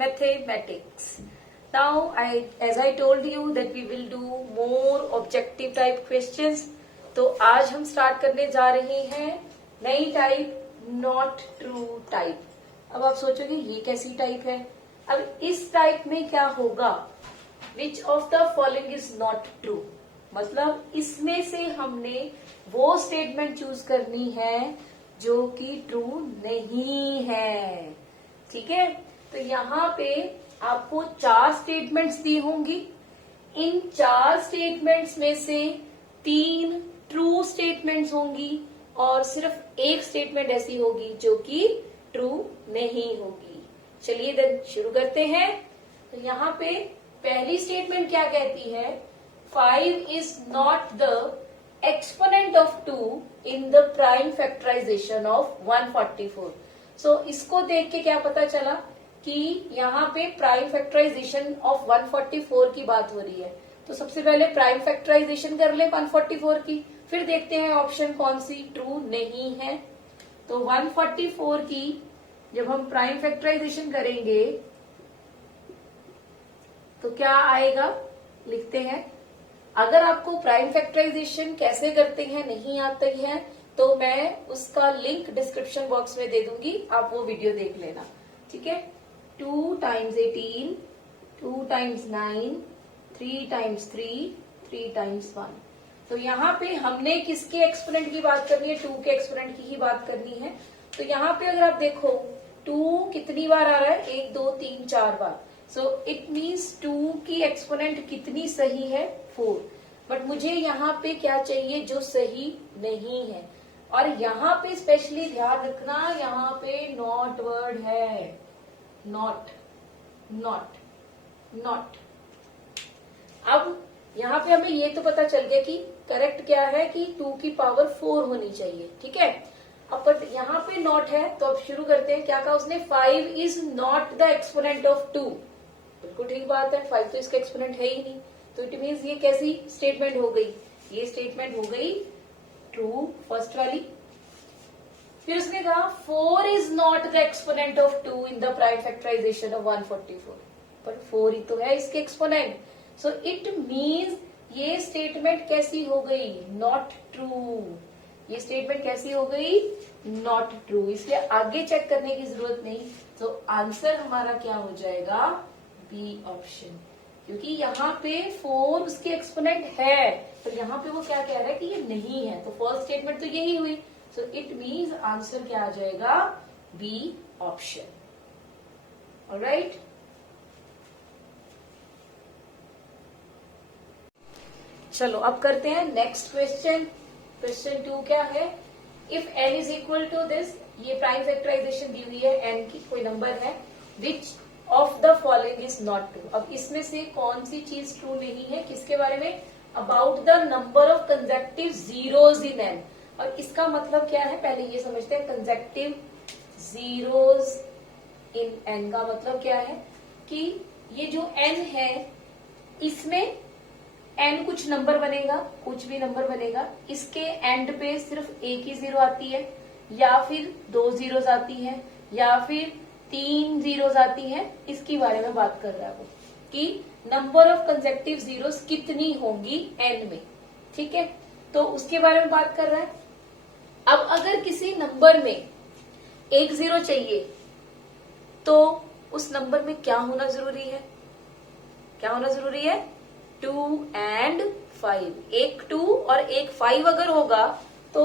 mathematics. Now, as I told you that we will do more objective type questions. तो आज हम start करने जा रहे हैं नई टाइप, नॉट ट्रू टाइप. अब आप सोचोगे ये कैसी टाइप है. अब इस टाइप में क्या होगा, विच of the following is not true, मतलब इसमें से हमने वो स्टेटमेंट चूज करनी है जो कि ट्रू नहीं है. ठीक है, तो यहाँ पे आपको 4 स्टेटमेंट्स दी होंगी. इन 4 स्टेटमेंट्स में से 3 ट्रू स्टेटमेंट्स होंगी और सिर्फ एक स्टेटमेंट ऐसी होगी जो कि ट्रू नहीं होगी. चलिए देन शुरू करते हैं. तो यहाँ पे पहली स्टेटमेंट क्या कहती है, 5 is not the exponent of 2 in the prime factorisation of 144. So इसको देख के क्या पता चला कि यहाँ पे प्राइम फैक्टराइजेशन ऑफ 144 की बात हो रही है. तो सबसे पहले प्राइम फैक्टराइजेशन कर ले 144 की, फिर देखते हैं ऑप्शन कौन सी ट्रू नहीं है. तो 144 की जब हम प्राइम फैक्टराइजेशन करेंगे तो क्या आएगा, लिखते हैं. अगर आपको प्राइम फैक्टराइजेशन कैसे करते हैं नहीं आते हैं तो मैं उसका लिंक डिस्क्रिप्शन बॉक्स में दे दूंगी, आप वो वीडियो देख लेना. ठीक है. 2 times 18, 2 times 9, 3 times 3, 3 times 1. तो यहाँ पे हमने किसके एक्सपोनेंट की बात करनी है, 2 के एक्सपोनेंट की ही बात करनी है. तो यहाँ पे अगर आप देखो 2 कितनी बार आ रहा है, 1 2 3 4 बार. सो इट मीन्स 2 की एक्सपोनेंट कितनी सही है, 4. बट मुझे यहाँ पे क्या चाहिए जो सही नहीं है. और यहाँ पे स्पेशली ध्यान रखना, यहाँ पे नॉट वर्ड है, नॉट नॉट नॉट. अब यहाँ पे हमें ये तो पता चल गया कि करेक्ट क्या है कि 2 की पावर 4 होनी चाहिए. ठीक है. अब पर यहाँ पे नॉट है तो अब शुरू करते हैं. क्या कहा उसने, 5 is not the exponent of 2. बिल्कुल ठीक बात है, 5 तो इसका एक्सपोनेंट है ही नहीं. तो इट मीन्स ये कैसी स्टेटमेंट हो गई, ये स्टेटमेंट हो गई ट्रू, फर्स्ट वाली. फिर उसने कहा 4 is not the exponent of 2 in the prime factorisation of 144. पर 4 ही तो है इसके एक्सपोनेंट. सो इट मीन्स ये स्टेटमेंट कैसी हो गई, नॉट ट्रू. ये स्टेटमेंट कैसी हो गई, नॉट ट्रू. इसलिए आगे चेक करने की जरूरत नहीं. तो आंसर हमारा क्या हो जाएगा, बी ऑप्शन. क्योंकि यहाँ पे 4 उसके एक्सपोनेंट है, तो यहाँ पे वो क्या कह रहा है कि ये नहीं है. तो फर्स्ट स्टेटमेंट तो यही हुई. सो इट मीन्स आंसर क्या आ जाएगा, बी ऑप्शन. ऑलराइट. चलो अब करते हैं नेक्स्ट क्वेश्चन. क्वेश्चन 2 क्या है, if n is equal to this, ये प्राइम फैक्टराइजेशन दी हुई है, n की कोई नंबर है, which of the following is not true. अब इसमें से कौन सी चीज ट्रू नहीं है, किसके बारे में, about the number of consecutive zeros in n. और इसका मतलब क्या है, पहले ये समझते हैं. कंसेक्टिव जीरोज इन n का मतलब क्या है कि ये जो n है इसमें n कुछ नंबर बनेगा, कुछ भी नंबर बनेगा, इसके एंड पे सिर्फ एक ही जीरो आती है, या फिर 2 जीरोज आती है, या फिर 3 जीरोज आती है. इसके बारे में बात कर रहा है वो कि नंबर ऑफ कंसेक्टिव जीरोज कितनी होंगी n में. ठीक है, तो उसके बारे में बात कर रहा है. अब अगर किसी नंबर में एक जीरो चाहिए तो उस नंबर में क्या होना जरूरी है, क्या होना जरूरी है, 2 and 5. एक 2 और एक 5 अगर होगा, तो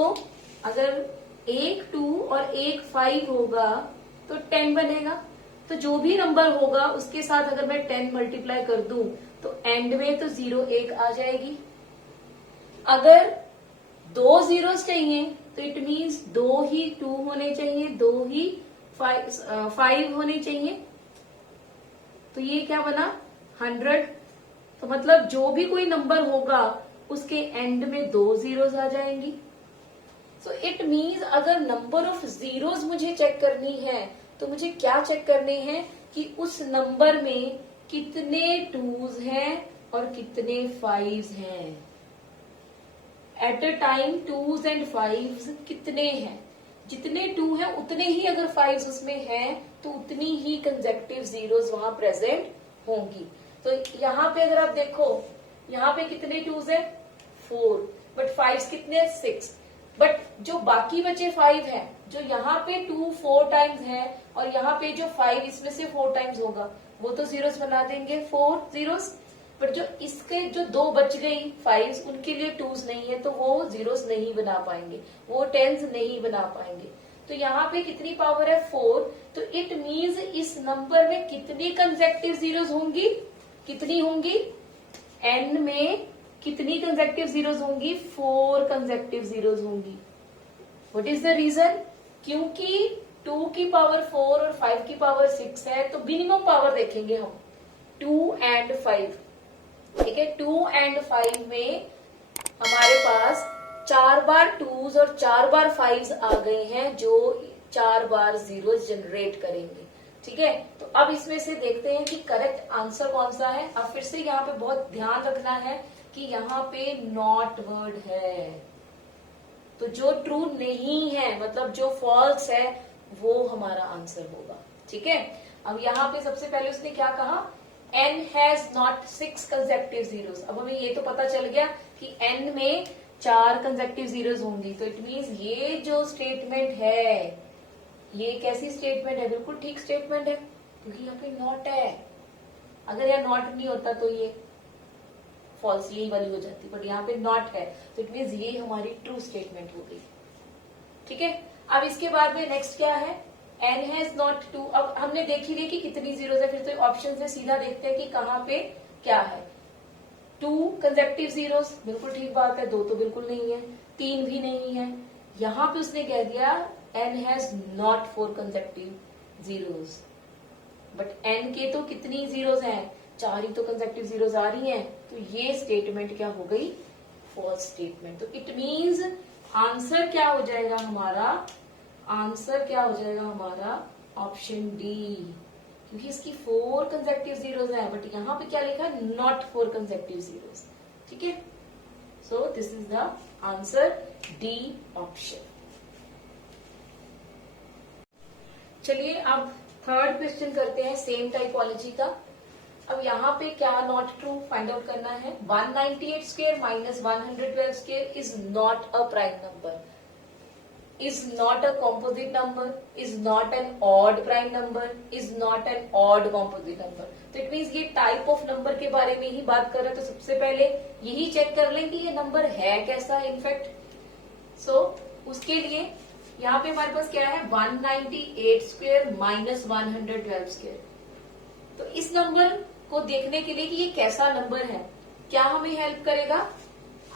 अगर एक 2 और एक 5 होगा तो 10 बनेगा. तो जो भी नंबर होगा उसके साथ अगर मैं 10 मल्टीप्लाई कर दूं तो एंड में तो 0 1 आ जाएगी. अगर 2 जीरोस चाहिए तो इट मीन्स 2 ही 2 होने चाहिए, 2 ही 5 होने चाहिए. तो ये क्या बना, 100. तो मतलब जो भी कोई नंबर होगा उसके एंड में 2 जीरोस आ जाएंगी. सो इट मीन्स अगर नंबर ऑफ जीरोस मुझे चेक करनी है तो मुझे क्या चेक करने हैं कि उस नंबर में कितने 2s हैं और कितने 5s हैं. At a time 2s and 5s कितने हैं, जितने 2 हैं उतने ही अगर 5s उसमें हैं तो उतनी ही कंसेक्टिव जीरोस वहां प्रेजेंट होंगी। तो यहाँ पे अगर आप देखो, यहाँ पे कितने टूज है 4, बट 5 कितने 6, बट जो बाकी बचे 5 हैं, जो यहाँ पे 2 4 टाइम्स है और यहाँ पे जो 5 इसमें से 4 टाइम्स होगा, वो तो जीरोस बना देंगे 4 जीरोस, बट जो इसके जो 2 बच गई 5 उनके लिए टूज नहीं है, तो वो जीरोस नहीं बना पाएंगे, वो टेंस नहीं बना पाएंगे। तो यहाँ पे कितनी पावर है 4, तो इट मीन्स इस नंबर में कितनी कंसेक्टिव जीरोस होंगी, कितनी होंगी, n में कितनी कंसेक्टिव जीरोस होंगी, 4 कंसेक्टिव जीरोस होंगी। व्हाट इज द रीजन, क्योंकि 2 की पावर 4 और 5 की पावर 6 है, तो मिनिमम पावर देखेंगे हम 2 एंड 5, ठीक है। 2 एंड 5 में हमारे पास 4 बार 2s और 4 बार 5s आ गए हैं, जो 4 बार जीरोस जनरेट करेंगे, ठीक है। तो अब इसमें से देखते हैं कि करेक्ट आंसर कौन सा है। अब फिर से यहाँ पे बहुत ध्यान रखना है कि यहाँ पे नॉट वर्ड है, तो जो ट्रू नहीं है, मतलब जो फॉल्स है, वो हमारा आंसर होगा, ठीक है। अब यहाँ पे सबसे पहले उसने क्या कहा, n has not 6 consecutive zeros. अब हमें ये तो पता चल गया कि n में 4 कंसेक्टिव जीरोस होंगी, तो इट मीन्स ये जो स्टेटमेंट है, ये कैसी स्टेटमेंट है, बिल्कुल ठीक स्टेटमेंट है, क्योंकि यहाँ पे नॉट है। अगर यहाँ नॉट नहीं होता तो ये फॉल्स यही वाली हो जाती, बट यहाँ पे नॉट है, तो इट मीन्स ये हमारी ट्रू स्टेटमेंट हो गई, ठीक है। अब इसके बाद में नेक्स्ट क्या है, n हैज नॉट 2। अब हमने देख ही लिया कि कितनी जीरोस है, फिर तो ऑप्शन से सीधा देखते हैं कि कहाँ पे क्या है। 2 कंसेक्टिव जीरोस, बिल्कुल ठीक बात है, 2 तो बिल्कुल नहीं है, 3 भी नहीं है। यहाँ पे उसने कह दिया n has not 4 consecutive zeros, but n के तो कितनी जीरोस हैं, 4 ही तो कंसेक्टिव जीरोस आ रही हैं, तो ये स्टेटमेंट क्या हो गई, फॉल्स स्टेटमेंट। तो इट मीन्स आंसर क्या हो जाएगा हमारा, आंसर क्या हो जाएगा हमारा, ऑप्शन डी, क्योंकि इसकी 4 कंसेक्टिव जीरोस है, बट यहाँ पे क्या लिखा है, नॉट 4 कंसेक्टिव जीरोस, ठीक है। So this is the answer, D option. चलिए अब थर्ड क्वेश्चन करते हैं सेम टाइपोलॉजी का। अब यहाँ पे क्या नॉट ट्रू फाइंड आउट करना है। 198 square minus 112 square is not a prime number, is not a composite number, is not an odd prime number, is not an odd composite number। तो it means ये type of number के बारे में ही बात कर रहे हैं, तो सबसे पहले यही चेक कर लें कि ये नंबर है कैसा इनफैक्ट। सो उसके लिए यहाँ पे हमारे पास क्या है, 198 स्क्वायर माइनस 112 स्क्वायर। तो इस नंबर को देखने के लिए कि ये कैसा नंबर है, क्या हमें हेल्प करेगा,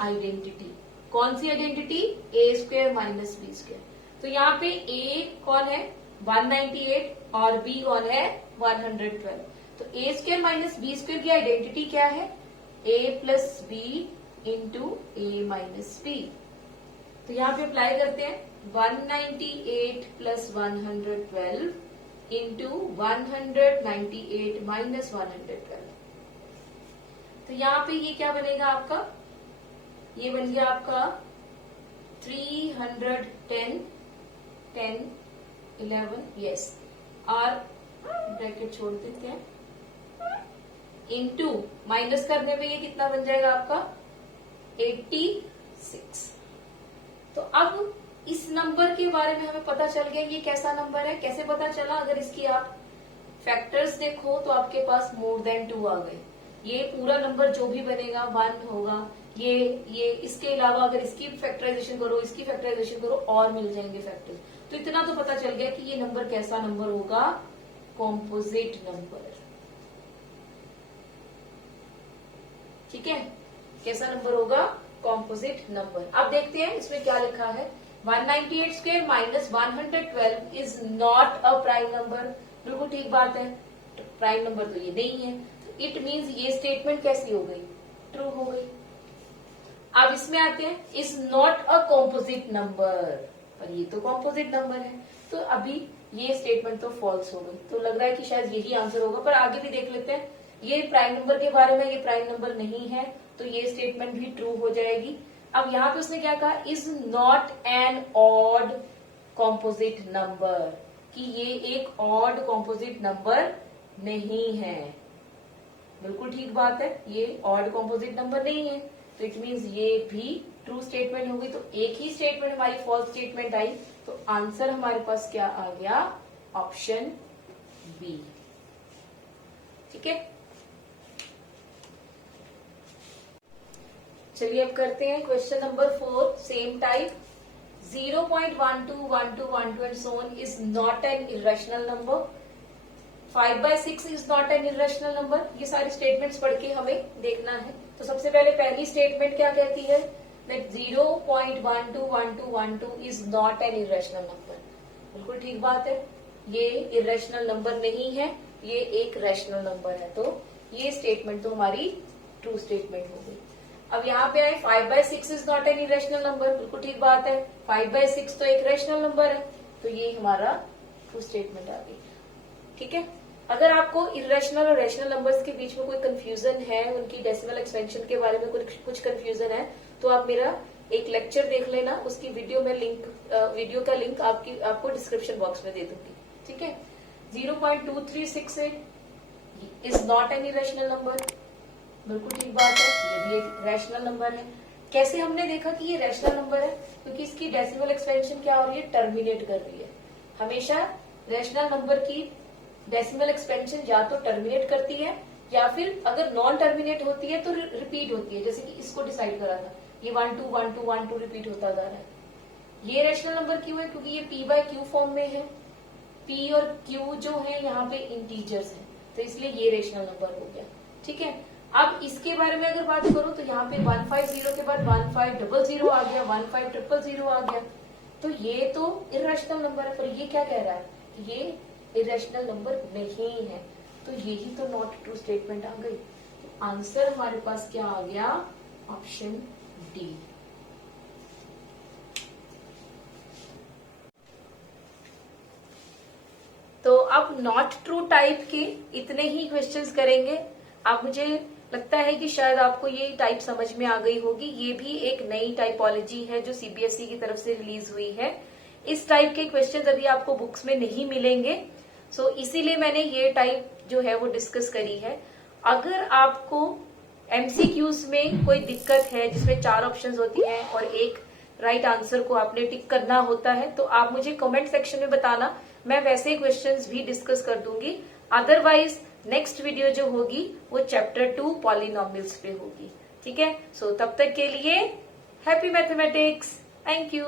आइडेंटिटी। कौन सी आइडेंटिटी, ए स्क्वायर माइनस बी स्क्वायर। तो यहाँ पे ए कौन है 198 और बी कौन है 112। तो ए स्क्वायर माइनस बी स्क्वायर की आइडेंटिटी क्या है, ए प्लस बी इंटू ए माइनस बी। तो यहाँ पे अप्लाई करते हैं, 198 प्लस 112 इंटू 198 माइनस 112। तो यहाँ पे ये क्या बनेगा आपका, ये बन गया आपका 310 10 11 यस, और ब्रैकेट छोड़ देते हैं, इंटू माइनस करने पे ये कितना बन जाएगा आपका 86। तो अब इस नंबर के बारे में हमें पता चल गया ये कैसा नंबर है। कैसे पता चला, अगर इसकी आप फैक्टर्स देखो तो आपके पास मोर देन 2 आ गए। ये पूरा नंबर जो भी बनेगा 1 होगा, ये इसके अलावा अगर इसकी फैक्टराइजेशन करो, इसकी फैक्टराइजेशन करो, और मिल जाएंगे फैक्टर्स। तो इतना तो पता चल गया कि ये नंबर कैसा नंबर होगा, कॉम्पोजिट नंबर, ठीक है। कैसा नंबर होगा, कॉम्पोजिट नंबर। अब देखते हैं इसमें क्या लिखा है, 198 square minus 112 is not a prime number. बिल्कुल ठीक बात है, प्राइम नंबर तो ये नहीं है, तो इट मीन्स ये स्टेटमेंट कैसी हो गई, ट्रू हो गई। अब इसमें आते हैं, is not a composite number, पर ये तो कॉम्पोजिट नंबर है, तो अभी ये स्टेटमेंट तो फॉल्स हो गई। तो लग रहा है कि शायद यही आंसर होगा, पर आगे भी देख लेते हैं। ये प्राइम नंबर के बारे में, ये प्राइम नंबर नहीं है, तो ये स्टेटमेंट भी ट्रू हो जाएगी। अब यहाँ पे उसने क्या कहा, is not an odd composite number. कि ये एक ऑड कॉम्पोजिट नंबर नहीं है। बिल्कुल ठीक बात है, ये ऑड कॉम्पोजिट नंबर नहीं है, तो इट मीन्स ये भी ट्रू स्टेटमेंट होगी। तो एक ही स्टेटमेंट हमारी फॉल्स स्टेटमेंट आई, तो आंसर हमारे पास क्या आ गया, ऑप्शन बी। ठीक है, चलिए अब करते हैं question number 4, same type. 0.121212 and so on is not an irrational number. 5/6 is not an irrational number. ये सारी स्टेटमेंट्स पढ़ के हमें देखना है। तो सबसे पहले पहली स्टेटमेंट क्या कहती है, that 0.121212 is not an irrational number. बिल्कुल ठीक बात है, ये इरेशनल नंबर नहीं है, ये एक रैशनल नंबर है। तो ये स्टेटमेंट तो हमारी ट्रू स्टेटमेंट हो गई। अब यहाँ पे आए 5/6 is not an irrational number, बिल्कुल ठीक बात है, 5/6 तो एक रैशनल नंबर है, तो ये हमारा ट्रू स्टेटमेंट आ गई। ठीक है, अगर आपको इरेशनल और रैशनल नंबर्स के बीच में कोई कंफ्यूजन है, उनकी डेसिमल एक्सपेंशन के बारे में कुछ कंफ्यूजन है, तो आप मेरा एक लेक्चर देख लेना, उसकी वीडियो का लिंक आपको डिस्क्रिप्शन बॉक्स में दे दूंगी। ठीक है, 0.2368 is not an irrational number, बिल्कुल ठीक बात है, ये भी एक रैशनल नंबर है। कैसे हमने देखा कि ये रैशनल नंबर है, क्योंकि इसकी डेसिमल एक्सपेंशन क्या हो रही है, टर्मिनेट कर रही है। हमेशा रैशनल नंबर की डेसिमल एक्सपेंशन या तो टर्मिनेट करती है, या फिर अगर नॉन टर्मिनेट होती है तो रिपीट होती है, जैसे कि इसको डिसाइड करा था, ये 1 2 1 2 1 2 रिपीट होता जा रहा है। ये रैशनल नंबर क्यों है, क्योंकि ये p/q फॉर्म में है, p और q जो है यहाँ पे इंटीजर्स हैं, तो इसलिए ये रैशनल नंबर हो गया। ठीक है, अब इसके बारे में अगर बात करूं तो यहाँ पे 150 के बाद 1500 आ गया, 15000 आ गया, तो ये तो इरेशनल नंबर है। पर ये क्या कह रहा है, ये इरेशनल नंबर नहीं है, तो यही तो नॉट ट्रू स्टेटमेंट आ गई। तो आंसर हमारे पास क्या आ गया, ऑप्शन डी। तो अब नॉट ट्रू टाइप के इतने ही क्वेश्चंस करेंगे। अब मुझे लगता है कि शायद आपको ये टाइप समझ में आ गई होगी। ये भी एक नई टाइपोलॉजी है जो सीबीएसई की तरफ से रिलीज हुई है। इस टाइप के क्वेश्चंस अभी आपको बुक्स में नहीं मिलेंगे, सो इसीलिए मैंने ये टाइप जो है वो डिस्कस करी है। अगर आपको एमसीक्यूज में कोई दिक्कत है जिसमें 4 ऑप्शंस होती हैं और एक राइट आंसर को आपने टिक करना होता है, तो आप मुझे कमेंट सेक्शन में बताना, मैं वैसे क्वेश्चंस भी डिस्कस कर दूंगी। अदरवाइज नेक्स्ट वीडियो जो होगी वो चैप्टर 2 पॉलिनॉमियल्स पे होगी। ठीक है, सो तब तक के लिए हैप्पी मैथमेटिक्स, थैंक यू।